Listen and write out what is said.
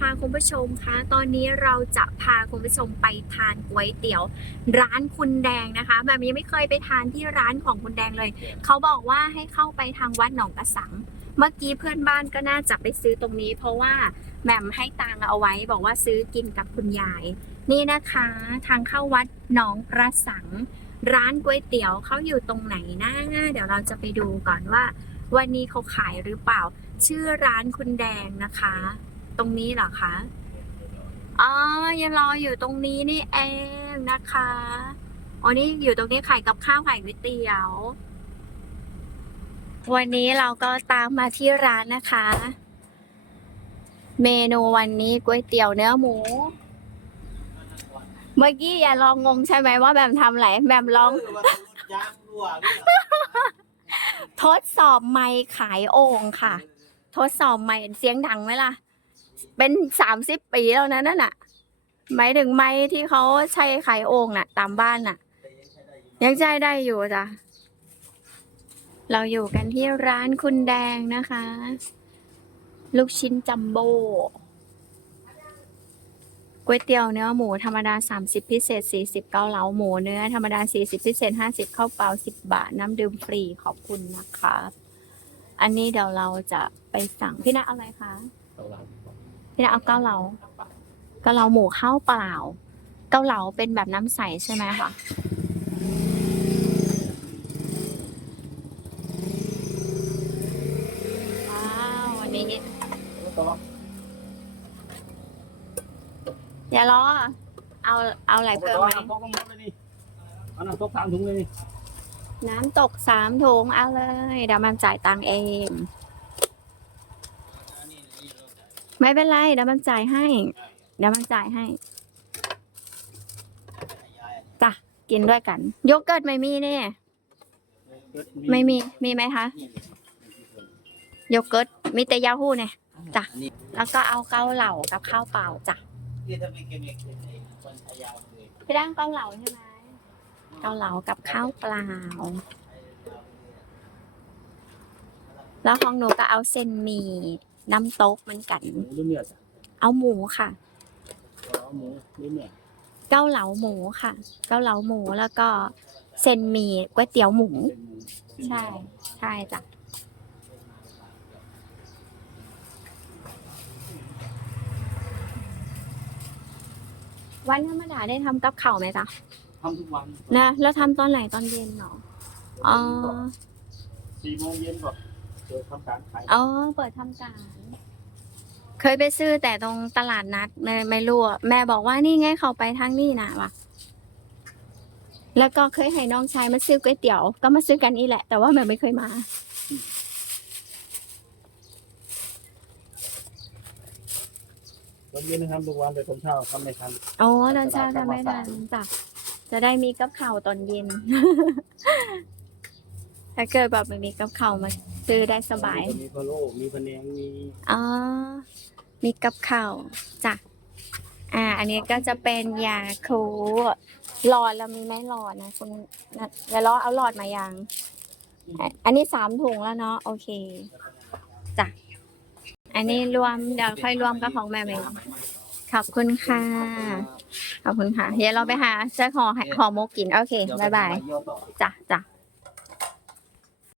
ค่ะคุณผู้ชมคะตอนนี้เราจะพาคุณผู้ชมไปทานก๋วยเตี๋ยว ร้านคุณแดงนะคะ แบบยังไม่เคยไปทานที่ร้านของคุณแดงเลย เขาบอกว่าให้เข้าไปทางวัดหนองกระสัง เมื่อกี้เพื่อนบ้านก็น่าจะไปซื้อตรงนี้ เพราะว่าแหม่มให้ตังเอาไว้ บอกว่าซื้อกินกับคุณยาย นี่นะคะ ทางเข้าวัดหนองกระสัง ร้านก๋วยเตี๋ยวเขาอยู่ตรงไหนนะเดี๋ยวเราจะไปดูก่อนว่า วันนี้เขาขายหรือเปล่า ชื่อร้านคุณแดงนะคะ ตรงนี้เหรอคะ อ๋อยังรออยู่ตรงนี้นี่เองนะคะอ๋อนี่อยู่ตรงนี้ขายกับข้าวขายก๋วยเตี๋ยว วันนี้เราก็ตามมาที่ร้านนะคะ เมนูวันนี้ก๋วยเตี๋ยวเนื้อหมู เมื่อกี้อย่าลองงงใช่ไหมว่าแบมทำอะไรแบมลองเว่าคุณยางรั่วเนี่ยทดสอบไมค์ขายโอ่งค่ะ ทดสอบไมค์เสียงดังไหมล่ะ เป็นสามสิบปีแล้วนะนั่นน่ะ หมายถึงไม้ที่เขาใช้ไขายโอ่งน่ะ ตามบ้านน่ะ ยังใช้ได้อยู่จ้ะเราอยู่กันที่ร้านคุณแดงนะคะ ลูกชิ้นจัมโบ้ก๋วยเตี๋ยวเนื้อหมูธรรมดา 30 พิเศษ 40 เกาเหลาหมูเนื้อธรรมดา 40 พิเศษ 50ข้าวเปล่า 10 บาท น้ำดื่มฟรีขอบคุณนะคะ อันนี้เดี๋ยวเราจะไปสั่งพี่นาอาอะไรคะ พี่นาเอาเกาเหลาเกาเหลาหมูข้าวเปล่า เกาเหลาเป็นแบบน้ำใสใช่ไหมคะว้าวอันนี้อย่ารอเอาเอาอะไรเพิ่มไหมเอาน้ำตกลงมาเลยนี่เอาน้ำตกสามถุงเลยนี่น้ำตกสามถุงเอาเลยเดี๋ยวมันจ่ายตังค์เอง ไม่เป็นไรเดี๋ยวมันจ่ายให้ เดี๋ยวมันจ่ายให้จ้ะกินด้วยกัน โยเกิร์ตไม่มีเนี่ย ไม่มี มีไหมคะ โยเกิร์ตมีแต่ยาฮู้เนี่ยจ้ะแล้วก็เอาเกาเหลากับข้าวเปล่าจ้ะพี่ด้างเกาเหลาใช่ไหมเกาเหลากับข้าวเปล่า แล้วของหนูก็เอาเส้นหมี่ น้ำโต๊กเหมือนกัน หมูหรือเนื้อจ้ะเอาหมูค่ะ เอาหมูหรือเนื้อเกาเหลาหมูค่ะ เกาเหลาหมูแล้วก็เส้นหมี่ก๋วยเตี๋ยวหมู เป็นหมูใช่ ใช่จ้ะวันธรรมดาได้ทำกับข้าวไหมจ๊ะทำทุกวันนะแล้วทำตอนไหนตอนเย็นเหรออ๋อสี่โมงเย็นก่อน เจอทำการขายอ๋อ เปิดทำการ เคยไปซื้อแต่ตรงตลาดนัดไม่ไม่รู้อะแม่บอกว่านี่ไงเขาไปทางนี่นะว่ะ แล้วก็เคยให้น้องชายมาซื้อก๋วยเตี๋ยว ก็มาซื้อกันนี่แหละ แต่ว่าแม่ไม่เคยมาตอนเย็นนะครับทุกวันแต่ตอนเช้าทำไม่ทัน อ๋อตอนเช้าทำไม่ทันจ้ะจะได้มีกับข้าวตอนเย็น ถ้าเกิดแบบไม่มีกับข้าวมาซื้อได้สบาย มีพะโล้มีพะแนงมีอ๋อ มีกับข้าวจ้ะ อ่า อันนี้ก็จะเป็นยาคูหลอดแล้วมีไหมหลอดนะคุณนะเดี๋ยวรอเอาหลอดมายังอะอันนี้สามถุงแล้วเนาะโอเคจ้ะ อันนี้รวมเดี๋ยวค่อยรวมกับของแม่เองขอบคุณค่ะ ขอบคุณค่ะ เดี๋ยวเราไปหาเจ้าของห่อหมกกิน โอเคบายบายจ้ะจ้ะ